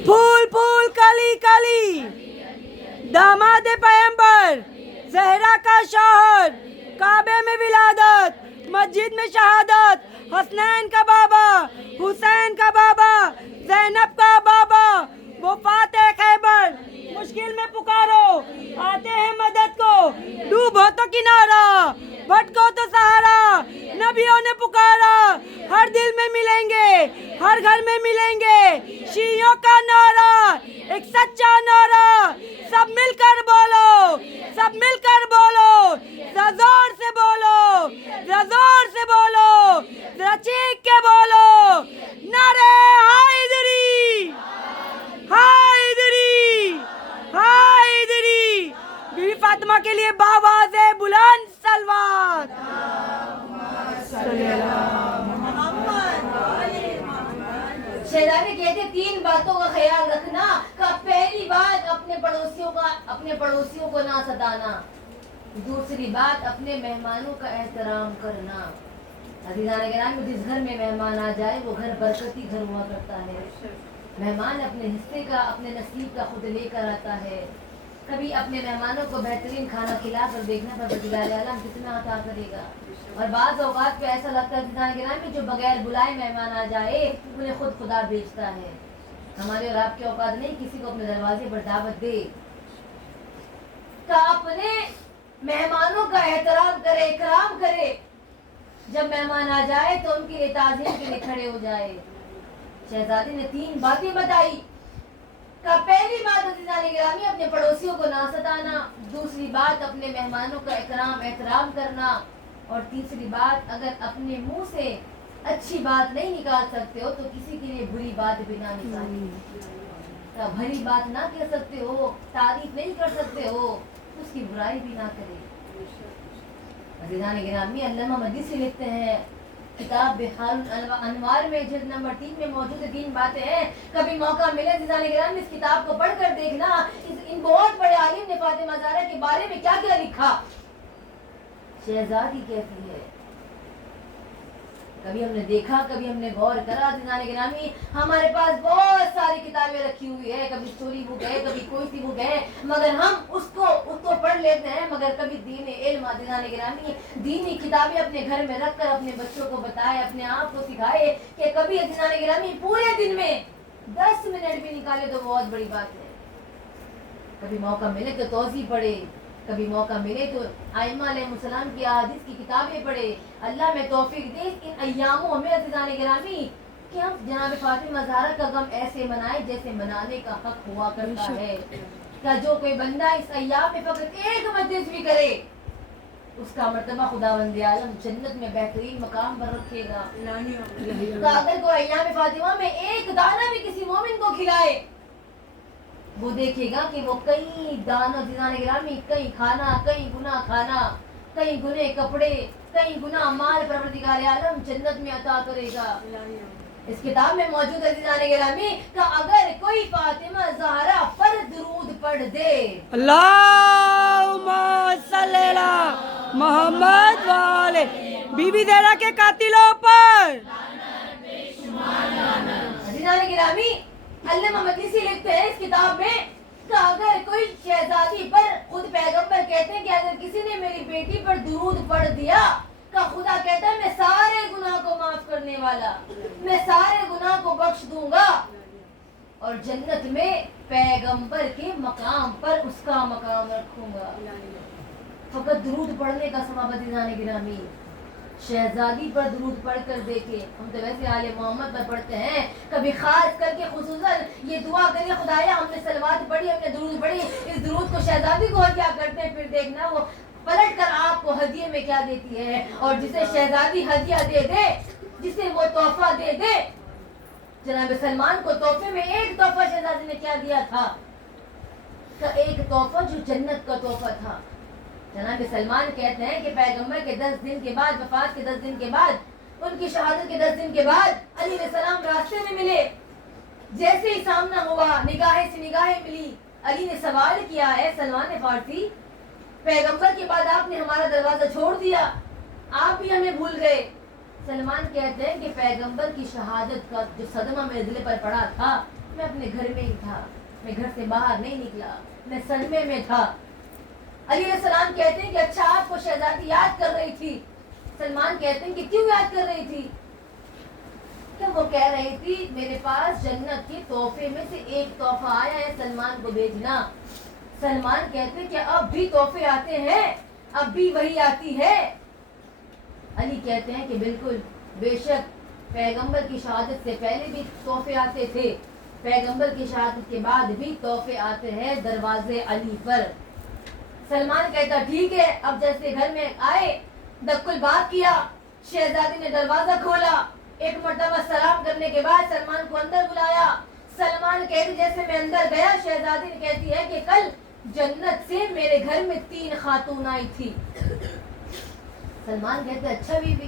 پھول پھول کلی کلی، داماد پیغمبر، زہرا کا شوہر، کعبے میں ولادت، مسجد میں شہادت، حسنین کا بابا، حسین کا بابا، زینب کا بابا، وفات خیبر. مشکل میں پکارو آتے ہیں مدد کو، ڈوبو تو کنارہ بھٹکو تو سہارا. نبیوں نے پکارا ہر دل میں ملیں گے، ہر گھر میں ملیں گے. شیعوں کا نعرہ ایک سچا نعرہ، سب مل کر بولو، سب مل کر بولو، ذرا زور سے بولو، ذرا زور سے بولو، ذرا چیخ کے بولو. نعرہ حیدری، حیدری، حیدری. بی بی فاطمہ کے لیے باواز بلند سلوات. شہزادی کہتے 3 باتوں کا خیال رکھنا. کہ پہلی بات اپنے پڑوسیوں کو نہ ستانا. دوسری بات اپنے مہمانوں کا احترام کرنا. عزیزان گرامی جس گھر میں مہمان آ جائے وہ گھر برکتی گھر ہوا کرتا ہے. مہمان اپنے حصے کا، اپنے نصیب کا خود لے کر آتا ہے. کبھی اپنے مہمانوں کو بہترین کھانا کھلا کر دیکھنا پروردگار عالم کتنا عطا کرے گا. اور بعض اوقات پہ ایسا لگتا ہے عزیزان گرامی جو بغیر بلائے مہمان آ جائے انہیں خود خدا بھیجتا ہے. ہمارے اور آپ کے اوقات نہیں کسی کو اپنے دروازے پر دعوت دے کہ اپنے مہمانوں کا احترام کرے، اکرام کرے. جب مہمان آ جائے تو ان کے لیے تعظیم کے لیے کھڑے ہو جائے. شہزادی نے 3 باتیں بتائی. کہ پہلی بات عزیزان گرامی اپنے پڑوسیوں کو نہ ستانا، دوسری بات اپنے مہمانوں کا اکرام احترام کرنا، اور تیسری بات اگر اپنے منہ سے अच्छी बात नहीं निकाल सकते हो तो किसी के लिए बुरी बात भी ना निकाली, भली बात ना कह सकते हो, तारीफ नहीं कर सकते हो, उसकी बुराई भी ना करे। अज़ीज़ान गिरामी, अल्लामा मजलिसी लिखते हैं किताब बिहारुल अनवार में जिल्द नंबर 3 में मौजूद 3 बातें हैं। कभी मौका मिले अज़ीज़ान गिरामी इस किताब को पढ़कर देखना, इन बहुत बड़े आलिम ने फातिमा ज़हरा के बारे में क्या क्या लिखा। शहजादी कहती है, कभी हमने देखा, कभी हमने गौर करा अज़ीज़ान गिरामी, हमारे पास बहुत सारी किताबें रखी हुई है, कभी स्टोरी बुक है, कभी कोई सी बुक है, मगर हम उसको पढ़ लेते हैं, मगर कभी दीन इल्म अज़ीज़ान गिरामी, दीनी किताबें अपने घर में रखकर अपने बच्चों को बताए, अपने आप को सिखाए कि कभी अज़ीज़ान गिरामी पूरे दिन में 10 मिनट भी निकाले तो बहुत बड़ी बात है। कभी मौका मिले तो तौज़ी पढ़े, कभी मौका मिले तो आइम्मा अलैहिस्सलाम की अहादीस की किताबें पढ़े। अल्लाह में तौफीक दे इन अय्यामों में अज़ीज़ान गिरामी कि हम जनाब फातिमा ज़हरा का गम ऐसे मनाए जैसे मनाने का हक हुआ करता है। क्या जो कोई बंदा इस अय्याम में फकत एक मजलिस भी करे, उसका मर्तबा खुदावंद आलम जन्नत में बेहतरीन मकाम पर रखेगा। तो अगर कोई अय्याम फातिमा में एक दाना भी किसी मोमिन को खिलाए, वो देखेगा कि वो कई दानों अज़ीज़ान गिरामी, कई खाना, कई गुना खाना, कई गुने कपड़े, कई गुना माल परवरदिगार आलम जन्नत में अता करेगा। इस किताब में मौजूद अज़ीज़ान गिरामी का अगर कोई फातिमा ज़हरा पर दुरूद पढ़ दे, अल्लाहुम्मा सल्ली अला मोहम्मद वाले बीबी ज़हरा के कातिलों पर। अज़ीज़ान गिरामी, अल्लामा मजलिसी लिखते हैं इस किताब में कि अगर कोई शहजादी पर, खुद पैगंबर कहते हैं कि अगर किसी ने मेरी बेटी पर दुरूद पढ़ दिया, का खुदा कहता है मैं सारे गुनाह को माफ करने वाला, मैं सारे गुनाह को बख्श दूंगा और जन्नत में पैगंबर के मकाम पर उसका मकाम रखूंगा। फकत दुरूद पढ़ने का सवाब अज़ीज़ान गिरामी, शहजादी पर दुरूद पढ़कर देखे। हम तो वैसे आले मोहम्मद पर पढ़ते हैं, कभी खास करके खुसूसन ये दुआ करिए, खुदाया हमने सलवात पढ़ी, हमने दुरूद पढ़ी, इस दुरूद को शहजादी को क्या करते हैं, फिर देखना वो पलट कर आपको हदिये में क्या देती है। और जिसे शहजादी हदिया दे दे, जिसे वो तोहफा दे दे, जनाब सलमान को तोहफे में एक तोहफा शहजादी ने क्या दिया था, का एक तोहफा जो जन्नत का तोहफा था। जनाब सलमान कहते हैं कि पैगंबर के 10 दिन के बाद, वफात के 10 दिन के बाद, उनकी शहादत के 10 दिन के बाद अली सलाम रास्ते में मिले। जैसे ही सामना हुआ, निगाहें से निगाहें मिली, अली ने सवाल किया है सलमान फारसी, पैगंबर के बाद आपने हमारा दरवाजा छोड़ दिया, आप भी हमें भूल गए। सलमान कहते हैं कि पैगंबर की शहादत का जो सदमा मेरे दिल पर पड़ा था, मैं अपने घर में ही था, मैं घर से बाहर नहीं निकला, मैं सदमे में था। अली सलाम कहते हैं कि अच्छा आपको शहजादी याद कर रही थी। सलमान कहते हैं कि क्यों याद कर रही थी? क्या वो कह रही थी मेरे पास जन्नत के तोहफे में से एक तोहफा आया है, सलमान को भेजना। सलमान कहते हैं कि अब भी तोहफे आते हैं, अब भी वही आती है। अली कहते हैं कि बिल्कुल, बेशक पैगंबर की शहादत से पहले भी तोहफे आते थे, पैगंबर की शहादत के बाद भी तोहफे आते हैं दरवाजे अली पर। सलमान कहता ठीक है। अब जैसे घर में आए, दक्कुल बात किया, शहजादी ने दरवाजा खोला, एक मर्तबा सलाम करने के बाद सलमान को अंदर बुलाया। सलमान कहते जैसे मैं अंदर गया, शहजादी ने कहती है कि कल जन्नत से मेरे घर में 3 खातून आई थी। सलमान कहते अच्छा बीबी,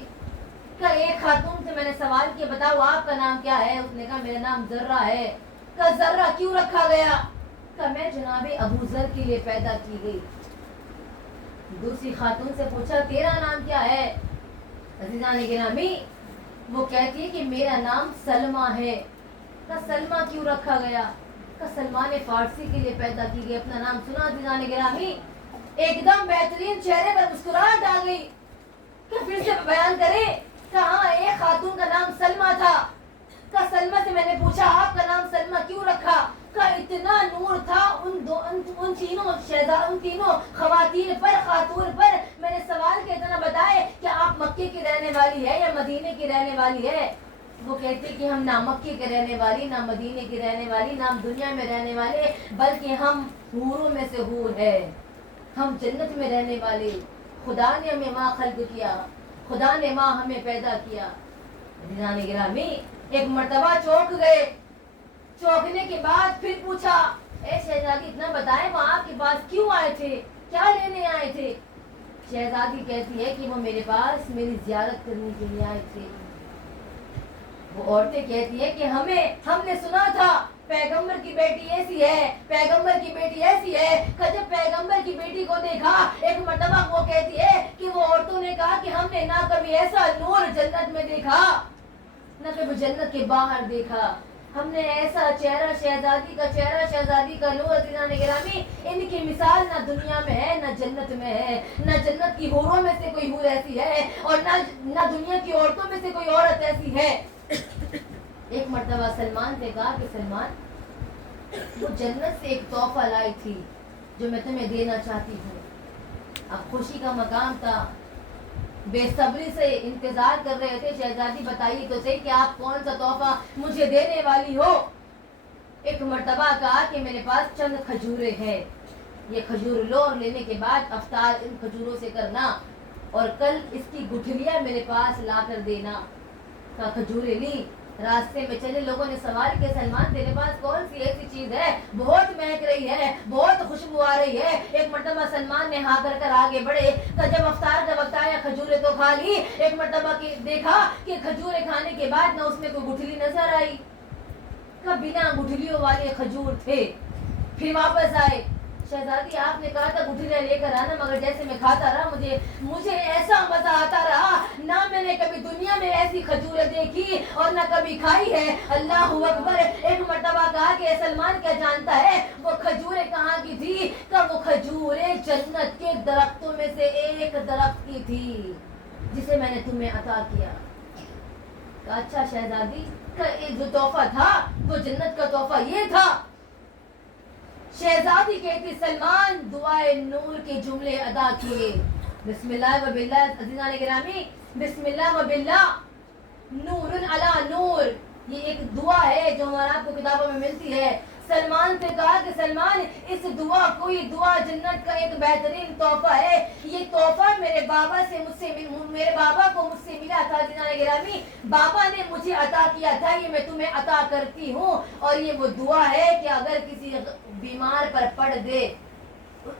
का एक खातून से मैंने सवाल किया बताओ आपका नाम क्या है? उसने कहा मेरा नाम जर्रा है। का जर्रा क्यों रखा गया? का मैं जनाबे अबू जर के लिए पैदा की गई। दूसरी खातून से पूछा तेरा नाम क्या है? अज़ीज़ान गिरामी, वो कहती है कि मेरा नाम सलमा है। का सलमा क्यों रखा गया? का सलमान फारसी के लिए पैदा की गई। अपना नाम सुना अज़ीज़ान गिरामी, एकदम बेहतरीन चेहरे पर मुस्कुराहट आ गई। क्या फिर से बयान करे? कहा एक खातून का नाम सलमा था। का सलमा से मैंने पूछा आपका नाम सलमा क्यों रखा? का इतना नूर था उन तीनों खवातीन पर, खातून पर। मैंने सवाल के इतना बताए कि आप मक्के की रहने वाली है या मदीने की रहने वाली है? वो कहते कि हम ना मक्के के रहने वाली, ना मदीने की रहने वाली, ना दुनिया में रहने वाले, बल्कि हम हूरों में से हूर है, हम जन्नत में रहने वाले। खुदा ने हमें माँ खल्क किया, खुदा ने माँ हमें पैदा किया। अज़ीज़ान गिरामी, एक मर्तबा चौंक गए। चौंकने के बाद फिर पूछा, ए शहजादी इतना बताएं वहां आपके पास क्यों आए थे, क्या लेने आए थे? शहजादी कहती है कि वो मेरे पास मेरी ज़ियारत करने के लिए आए थे। वो औरतें कहती है कि हमने सुना था पैगंबर की बेटी ऐसी है, पैगंबर की बेटी ऐसी है। जब पैगंबर की बेटी को देखा, एक मर्तबा वो कहती है कि वो औरतों ने कहा कि हमने ना कभी ऐसा नूर जन्नत में देखा, ना कभी जन्नत के बाहर देखा, हमने ऐसा चेहरा शहजादी का नूर। अज़ीज़ान गिरामी, इनकी मिसाल ना दुनिया में है ना जन्नत में है, ना जन्नत की हूरों में से कोई हूर ऐसी है और ना दुनिया की औरतों में से कोई औरत ऐसी है। एक मर्तबा सलमान ने कहा कि सलमान, वो जन्नत से एक तोहफा लाई थी जो मैं तुम्हें देना चाहती हूँ। अब खुशी का मकाम था, बेसब्री से इंतजार कर रहे थे। शहजादी बताइए तो सही कि आप कौन सा तोहफा मुझे देने वाली हो? एक मर्तबा कहा कि मेरे पास चंद खजूरें हैं, ये खजूर लो और लेने के बाद अफ्तार इन खजूरों से करना और कल इसकी गुठलियां मेरे पास ला कर देना। का खजूरें ली, रास्ते में चले, लोगों ने सवाल किया, सलमान तेरे पास कौन सी ऐसी चीज है, बहुत महक रही है, बहुत खुशबू आ रही है? एक मर्तबा सलमान ने हाँ कर आगे बढ़े। तो जब अफ्तार का वक्त आया, खजूरें तो खा ली। एक मर्तबा देखा कि खजूरें खाने के बाद ना उसमें कोई गुठली नजर आई, का बिना गुठलियों वाले खजूर थे। फिर वापस आए, शहजादी आपने कहा था गुठलियां लेकर आना, मगर जैसे मैं खाता रहा मुझे ऐसा मजा आता रहा, ना मैंने कभी दुनिया में ऐसी खजूरें देखी और ना कभी खाई है। अल्लाह अकबर। एक मर्तबा कहा कि सलमान क्या जानता है वो खजूरें कहाँ की थी? का वो खजूरें जन्नत के दरख्तों में से एक दरख्त की थी जिसे मैंने तुम्हें अता किया। अच्छा शहजादी, जो तोहफा था वो जन्नत का तोहफा ये था? शहजादी कहती, सलमान दुआए नूर के जुमले अदा किए। बिस्मिल्लाह व बिल्लाह। अज़ीज़ान गिरामी, बिस्मिल्लाह व बिल्लाह, नूरुन अला नूर, ये एक दुआ है जो हमारा आपको किताबों में मिलती है। सलमान से कहा कि सलमान, इस दुआ को, ये दुआ जन्नत का एक बेहतरीन तोहफा है। ये तोहफा मेरे बाबा को मुझसे मिला था। अज़ीज़ान गिरामी, बाबा ने मुझे अता किया था, ये मैं तुम्हें अता करती हूँ। और ये वो दुआ है कि अगर किसी बीमार पर पड़ दे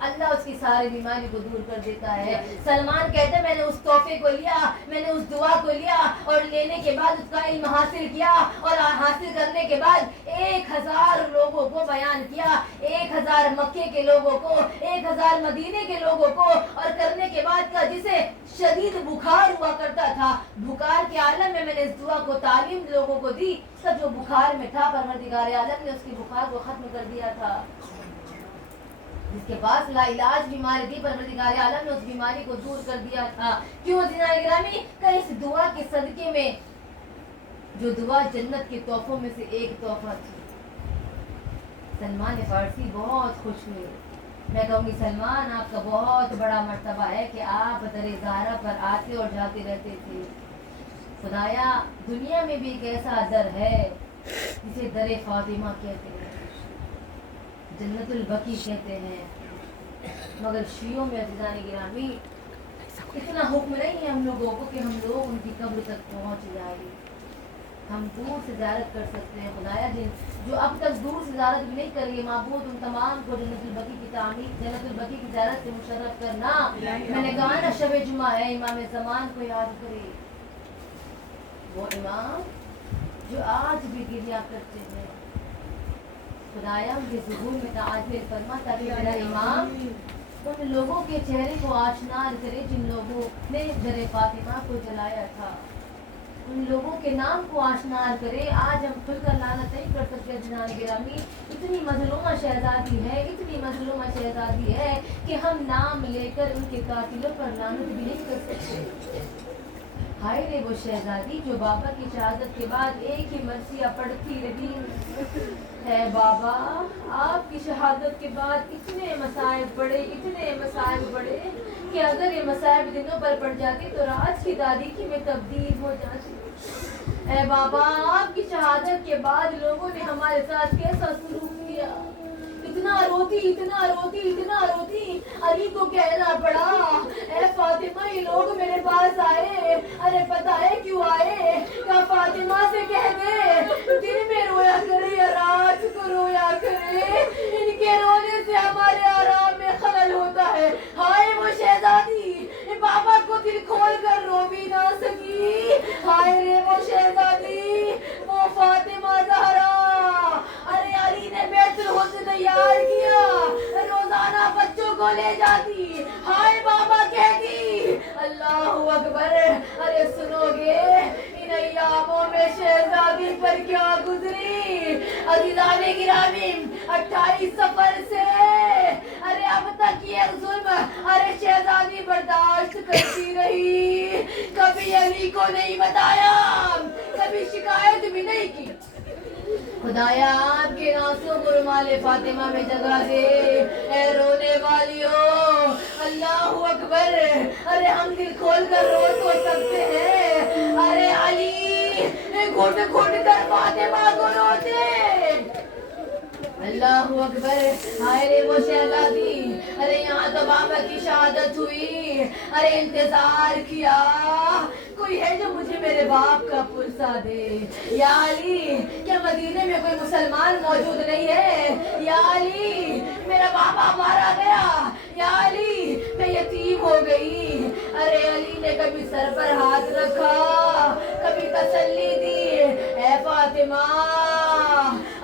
अल्लाह उसकी सारी बीमारी को दूर कर देता है। सलमान कहते मैंने उस तोहफे को लिया, मैंने उस दुआ को लिया और लेने के बाद उसका इल्म हासिल किया और हासिल करने के बाद 1000 लोगों को बयान किया, 1000 मक्के के लोगों को, 1000 मदीने के लोगों को। और करने के बाद का जिसे शदीद बुखार हुआ करता था, बुखार के आलम में मैंने इस दुआ को तालीम लोगों को दी। सब जो बुखार में था परवरदिगार आलम ने उसकी बुखार को खत्म कर दिया था। जिसके पास लाइलाज बीमारी थी, परवरदिगार आलम ने उस बीमारी को दूर कर दिया था। क्यों अज़ीज़ान गिरामी? इस दुआ के सदके में, जो दुआ जन्नत के तोहफों में से एक तोहफा थी। सलमान फारसी बहुत खुश हुए। मैं कहूँगी सलमान, आपका बहुत बड़ा मर्तबा है कि आप दरे ज़हरा पर आते और जाते रहते थे। खुदाया, दुनिया में भी एक ऐसा दर है जिसे दरे फातिमा कहते हैं, जन्नतुल बकी कहते हैं, मगर शियों में अज़ीज़ान गिरामी इतना हुक्म नहीं है हम लोगों को कि हम लोग उनकी कब्र तक पहुंच जाए। हम दूर से ज़ियारत कर सकते हैं। खुदाया, जो अब तक दूर से ज़ियारत भी नहीं करी, माबूद उन तमाम को जन्नतुल बकी की तामीर, जन्नतुल बकी की ज़ियारत से मुशर्रफ करना। मैंने कहा ना, शब जुमा है, इमाम ज़मान को याद करे, वो इमाम जो आज भी गिरिया करते हैं। खुदाया, उनके ज़ुहूर में ताज़िल फरमा ताकि मेरा इमाम उन लोगों के चेहरे को आशनार करे जिन लोगों ने दरे फातिमा को जलाया था, उन लोगों के नाम को आशनार करे। आज हम खुलकर लानत नहीं कर सकते अज़ीज़ान गिरामी, इतनी मज़लूमा शहज़ादी है, इतनी मज़लूमा शहज़ादी है कि हम नाम लेकर उनके कातिलों पर लानत भी नहीं कर सकते। हाय रे वो शहज़ादी जो बाबा की शहादत के बाद एक ही मरसिया पढ़ती रही है। बाबा, आपकी शहादत के बाद इतने मसाइब बढ़े, इतने मसाइब बढ़े कि अगर ये मसाइब दिनों पर पड़ जाती तो रात की तारीकी में तब्दील हो जाती। ऐ बाबा, आपकी शहादत के बाद लोगों ने हमारे साथ कैसा सलूक किया, इतना रोती, इतना रोती, इतना रोती। अली को कहना पड़ा, ए फातिमा, ये लोग मेरे पास आए, अरे पता है क्यों आए? क्या ہائے وہ شہزادی بابا کو دل کھول کر رو بھی نہ سکی. ہائے رے وہ شہزادی وہ فاطمہ زہرا. ارے علی نے بیت الحسن تیار کیا, روزانہ بچوں کو لے جاتی. ہائے بابا کہتی اللہ اکبر. ارے سنو گے ان ایاموں میں شہزادی پر کیا گزری. عزیزان گرامی 28 سفر سے ارے اب تک یہ ظلم ارے شہزادی برداشت کرتی رہی. کبھی علی کو نہیں بتایا, کبھی شکایت بھی نہیں کی. خدایا آپ کے ناصوں کو رومال فاطمہ میں جگہ دے. اے رونے والیوں اللہ اکبر. ارے ہم دل کھول کر رو تو سکتے ہیں, ارے علی گھٹ گھٹ کر فاطمہ کو روتے. اللہ اکبر. ہائے رے وہ شہزادی. ارے یہاں تو بابا کی شہادت ہوئی. ارے انتظار کیا کوئی ہے جو مجھے میرے باپ کا پرسہ دے. یا علی کیا مدینے میں کوئی مسلمان موجود نہیں ہے؟ یا علی میرا بابا مارا گیا. یا علی میں یتیم ہو گئی. ارے علی نے کبھی سر پر ہاتھ رکھا, کبھی تسلی دی. اے فاطمہ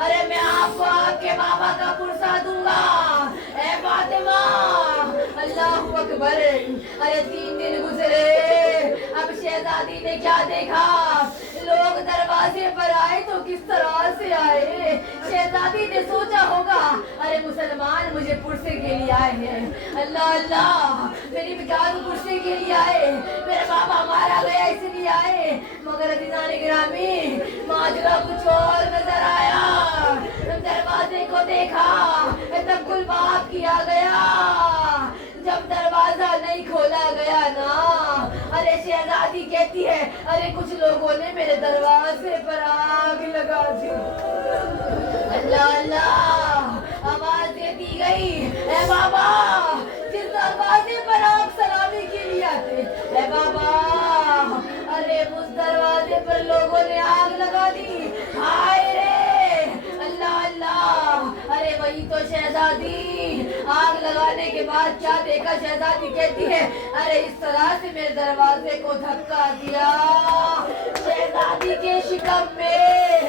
ارے میں آپ کو آپ کے بابا کا پرسہ دوں گا. اے فاطمہ اللہ اکبر. ارے 3 دن گزرے. اب شہزادی نے کیا دیکھا, لوگ دروازے پر آئے تو کس طرح سے آئے. شہزادی نے سوچا ہوگا ارے مسلمان مجھے پرسے کے لیے آئے ہیں. اللہ اللہ میری بچار پرسے کے لیے آئے, میرا بابا مارا گیا اس لیے آئے. مگر عزیزان گرامی ماجرا کچھ اور نظر آیا. دروازے کو دیکھا تب گل باب کیا گیا. جب دروازہ نہیں کھولا گیا نا, ارے شہزادی کہتی ہے ارے کچھ لوگوں نے میرے دروازے پر آگ لگا دی. اللہ اللہ آواز دیتی گئی اے بابا جس دروازے پر آپ سلامی کے لیے آتے. اے بابا ارے اس دروازے پر لوگوں نے آگ لگا دی. ہائے رے اللہ اللہ. ارے وہی تو شہزادی. آگ لگانے کے بعد کیا دیکھا, شہزادی کہتی ہے ارے اس طرح سے میرے دروازے کو دھکا دیا. شہزادی کے شکم میں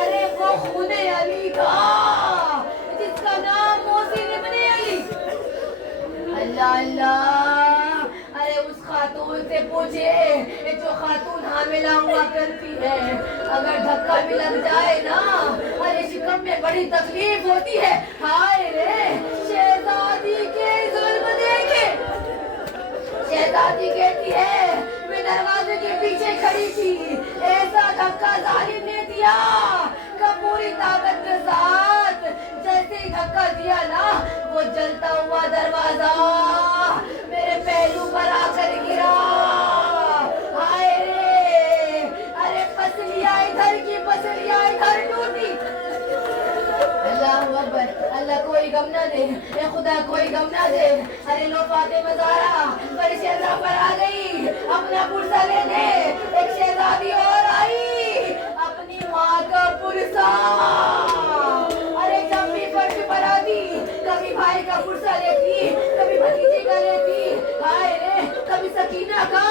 ارے وہ خون علی تھا جس کا نام محسن ابن علی. اللہ اللہ. ارے اس خاتون سے پوچھے جو خاتون حاملہ ہوا کرتی ہے, اگر دھکا بھی لگ جائے نا ارے شکم میں بڑی تکلیف ہوتی ہے. ہائے رے شہزادی کے ظلم دیکھے. شہزادی کہتی ہے میں دروازے کے پیچھے کھڑی تھی, ایسا دھکا ظالم نے دیا کہ پوری طاقت کے ساتھ جیسے ہی دھکا دیا نا وہ جلتا ہوا دروازہ میرے پہلو پر آ کر گرا. ہائے رے ارے پسلیاں ادھر کی پسلیاں ادھر ٹوٹی. اللہ اکبر. اللہ کوئی غم نہ دے, اے خدا کوئی غم نہ دے. ارے لو فاطمہ زہرا پر شہزا پر آ گئی اپنا پرسہ لے دے. ایک شہزادی اور آئی اپنی ماں کا پرسہ. ارے جب بھی فرش پر آتی کبھی بھائی کا پرسہ لیتی, کبھی بھتیجے کا لیتی. ہائے رے کبھی سکینہ کا,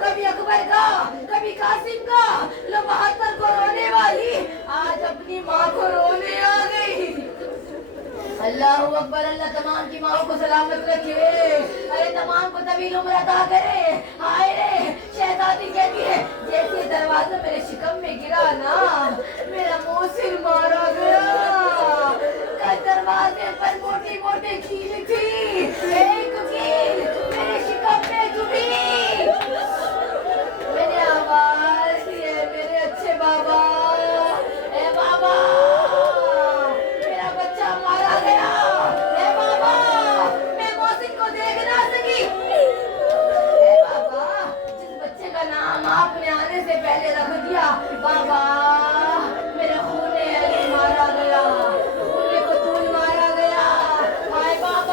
کبھی اکبر کا, کبھی قاسم کا. لو 72 کو رونے والی آج اپنی ماں کو رونے آ گئی. اللہ اکبر. اللہ تمام کی ماں کو سلامت رکھے, ارے تمام کو طویل عمر عطا کرے. ہائے رے شہزادی کہتی ہے جیسے دروازہ میرے شکم میں گرا نا میرا محسن مارا گیا. دروازے پر موٹی موٹی کیل تھی, ایک کیل میرے شکم میں چبھی. میں نے آواز دی ہے میرے اچھے بابا, اے بابا میرا بچہ مارا گیا. اے بابا میں محسن کو دیکھ نہ سکی. اے بابا جس بچے کا نام آپ نے آنے سے پہلے رکھ دیا بابا میرے خون علی مارا گیا, خون قتول مارا گیا. ہائے بابا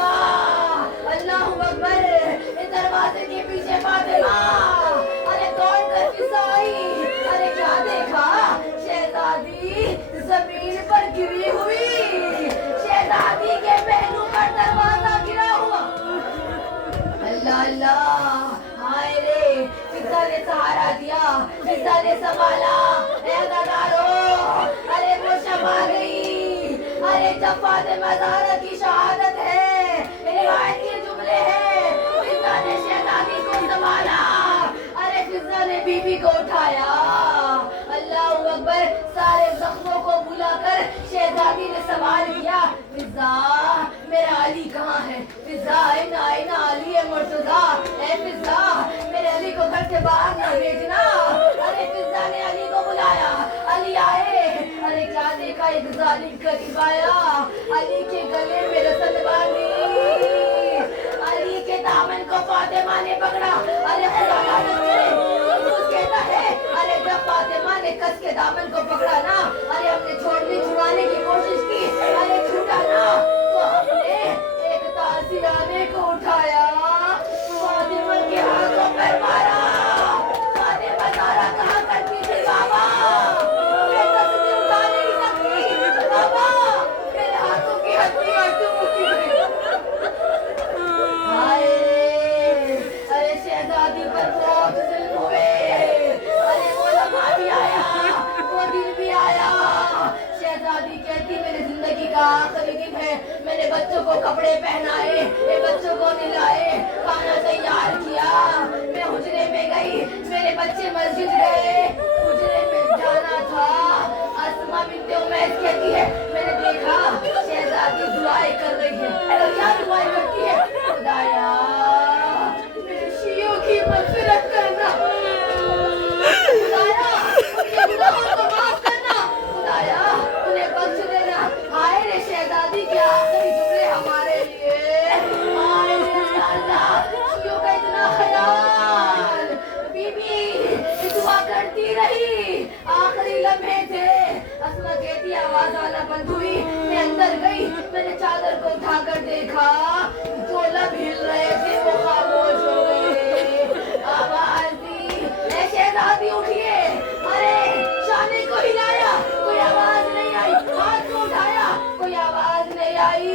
अल्लाह, हाय रे, फिजा ने सहारा दिया, फिजा ने संभाला, ए अदादारो, अरे वो शब आ गई, अरे जब फातिमा ज़हरा की शहादत है, रिवायत के जुमले हैं, फिजा ने शहजादी को संभाला, अरे फिजा ने बीबी को उठाया, अल्लाह अकबर, सारे जख्मों को बुलाकर शहजादी ने सवाल किया, फिजा मेरा अली कहाँ है? फिजा आइना अली है मुर्तजा, ए फिजा मेरे अली को घर से बाहर न भेजना। अरे फिजा ने अली को बुलाया, अली आए, अरे क्या देखा एक जालिम करीब आया, अली के गले में रस्म बांधी, अली के दामन को फातिमा ने पकड़ा, अरे खुदा लानत करे, कुछ कहता है, अरे जब फातिमा ने कस के दामन को पकड़ा ना, अरे हमने छोड़ने छुड़ाने की कोशिश की, अरे छूटा ना, तो हमने एक ताजियाने को उठाया, फातिमा के हाथों पर मारा, फातिमा ज़हरा कहा करती थी, बाबा मैं तस्वीर उठा नहीं सकती, बाबा मेरे हाथों की हड्डियां टूट गई। हाय अरे शहजादी पर बहुत जुल्म हुए, अरे वो लम्हा भी आया, वो दिन भी आया, शहजादी कहती मेरी जिंदगी का आखिरी दिन है, मैंने बच्चों को कपड़े पहनाए, ये बच्चों को नहलाए, खाना तैयार किया, मैं हुजरे में गई, मेरे बच्चे मस्जिद गए, हुजरे में जाना था, अस्मा बिन्ते उमैस कहती है मैंने देखा शहजादी दुआएं कर रही है, अरे क्या दुआएं करती है, खुदाया मेरे शियों की मग़फ़िरत करना, खुदाया उनके गुनाहों को माफ करना, खुदाया उन्हें बख्श देना। हाय रे शहजादी के आखिरी जुमले हमारे लिए, हाय रे अल्लाह शियों का इतना ख्याल, बीबी दुआ करती रही, आखिरी लम्हे थे, अस्मा कहती आवाज आना बंद हुई, मैं अंदर गई, मैंने चादर को उठाकर देखा, जो लब हिल रहे थे वो खामोश हो गए, आवाज दी ए शहजादी उठिए, अरे शाने को हिलाया, कोई आवाज नहीं आई, हाथ को उठाया, कोई आवाज नहीं आई,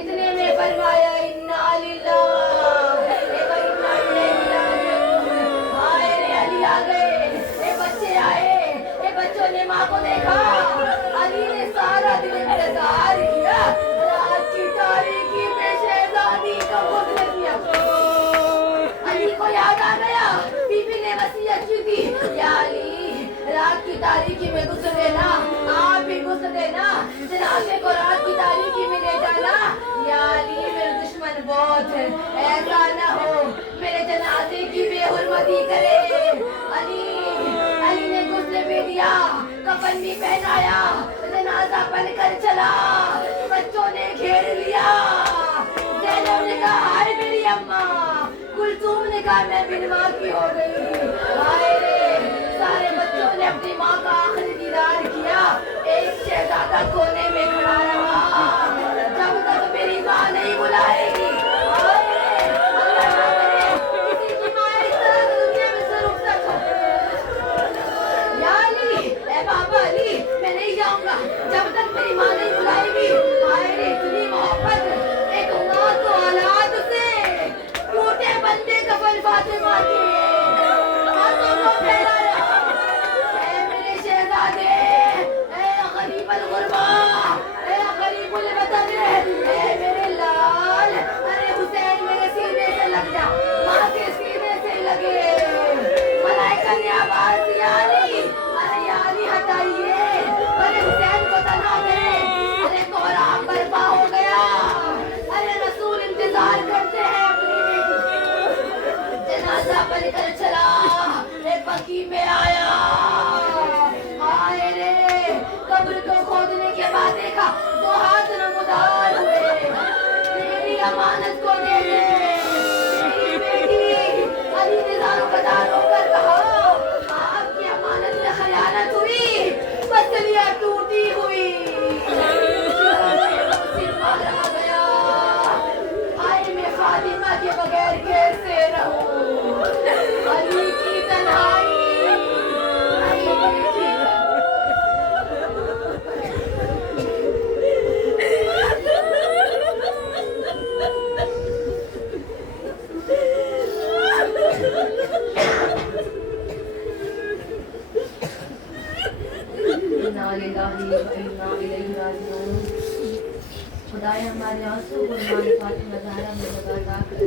इतने में फरमाया इन्ना लिल्लाह व इन्ना इलैहि राजिऊन, हाय रे अली आ गए, ये बच्चे आए, ये बच्चों ने माँ को देखा, अली ने सारा दिन इंतजार किया, रात की तारीकी में शहजादी का गुज़र किया, अली को याद आ गया, बीबी ने वसीयत की थी, या अली रात की तारीकी में घुस देना, आप भी घुस देना, जनाजे को रात की तारीकी में ले जाना, या अली मेरे दुश्मन बहुत है, ऐसा न हो मेरे जनाजे की बेहुरमती करे, अली ने गुस्ले भी दिया, कफन भी पहनाया, जनाजा बनकर चला, बच्चों ने घेर लिया, ज़ैनब ने कहा हाय मेरी अम्मा, कुलसूम ने कहा मैं बिनवा की हो गई, हाय रे सारे बच्चों ने अपनी माँ का आखिरी दीदार किया, एक शहजादा कोने में खड़ा रहा, जब तक मेरी माँ नहीं बुलाएगी, हाय रे अल्लाह ना करे किसी की माँ इस तरह से दुनिया में से रुखसत हो, या अली ए बाबा अली मैं नहीं जाऊंगा जब तक मेरी माँ नहीं बुलाएगी, हाय रे इतनी मोहब्बत, एक माँ तो औलाद से, टूटे बंदे कफन फातिमा के हाथों को फैलाया, ऐ मेरे शहजादे, ऐ गरीबुल गुरबा, ऐ गरीबुल वतन, ऐ मेरे लाल, अरे हुसैन मेरे सीने से लग जा, माँ के सीने से लगे, मलाइका ने आवाज दी अली, अरे या अली हटाइए, अरे हुसैन को तन्हा करें, अरे कोहराम बर्पा हो गया, अरे रसूल इंतजार करते हैं अपनी बेटी, जनाजा बनकर चला, एक बकी में आया, हाय रे कब्र को खोदने के बाद देखा दो हाथ नमदार हुए, तेरी अमानत को दे दे, मेरी बेटी, अली ने दारोगदार होकर कहा आपकी अमानत में खयानत हुई, पसलियाँ टूटी हुई, रह गया, हाय मैं फातिमा के बगैर कैसे रहूं, अली की तन्हाई, वइन्ना इलैहि राजिऊन। खुदाया हमारे आंसू को मान फातिमा ज़हरा में लगाता कर।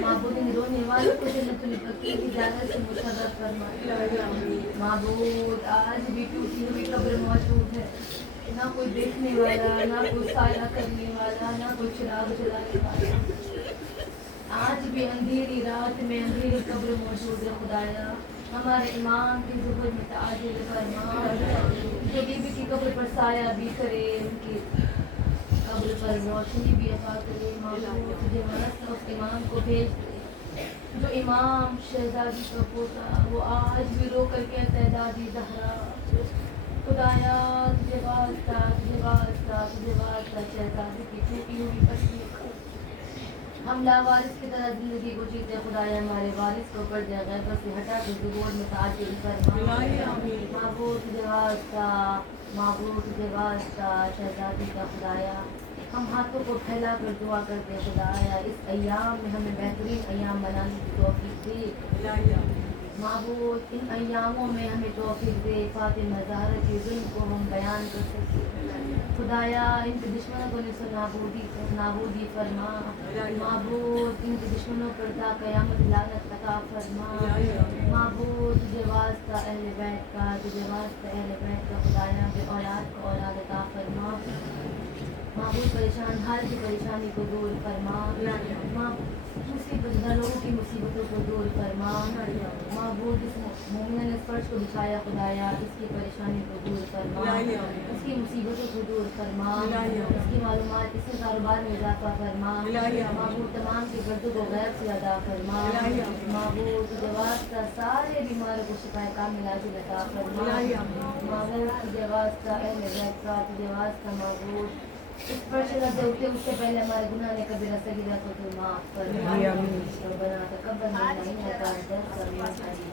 माबूद इन रोने वालों को जन्नतुल बकी की जान्नत से मुशर्रफ फरमा। माबूद आज भी टूटी हुई कब्र मौजूद है, ना कोई देखने वाला, ना कोई साया करने वाला, ना कोई चिराग जलाने वाला। आज भी अंधेरी रात में अंधेरी कब्र मौजूद है। खुदाया हमारे इमाम की ज़ुहर में ताजिल फरमा, जो बीबी की कब्र पर साया भी करे, उनकी कब्र पर रोशनी भी अता करे। माबूद तुझे मस्त उस इमाम को भेज दे जो इमाम शहजादी का पोता वो आज भी रो कर कहता है दादी ज़हरा। खुदाया तुझे वास्ता शहजादी की टूटी हुई पसली हम लावारिस की तरह जिंदगी को जीते। खुदाया हमारे वारिस को पर्दे गैबत से हटा के ज़ुहूर में ताजिल फरमा। माबूद तुझे वास्ता शहजादी का। खुदाया हम हाथों को फैला कर दुआ करते हैं। खुदाया इस अय्याम में हमें बेहतरीन अय्याम बनाने की तौफीक दे। माबूद इन अय्यामों में हमें तौफीक दे फातिमा ज़हरा के ज़ुल्म को हम बयान कर सकें। खुदाया इनके दुश्मनों को नाबूदी फरमा। माबूद इनके दुश्मनों पर ता क़यामत लानत अता फरमा। माबूद तुझे वास्ता अहले बैत का खुदाया बे औलाद को औलाद अता फरमा। माबूद परेशान हाल की परेशानी को दूर फरमा। मुसीबत लोगों की मुसीबतों को दूर फरमा। माबूद इस मोमिन ने फर्श को बिछाया। खुदाया इसकी परेशानी को दूर फरमा, इसकी मुसीबतों को दूर फरमा, इसकी मालूमात इसके कारोबार में इजाफा फरमा। माबूद तमाम की गर्दों को गैब से अदा फरमा। माबूद तुझे वास्ता सारे बीमारों को शिफा कामिल आजिल अता फरमा। माबूद तुझे वास्ता अहले बैत का तुझे वास्ता। माबूद इस पर से उठे उससे पहले हमारे गुनाह ने कबीरा सगीरा को तू माफ फरमा। रब्बना तक़ब्बल मिन्ना इन्नका अंतस समीउल अलीम।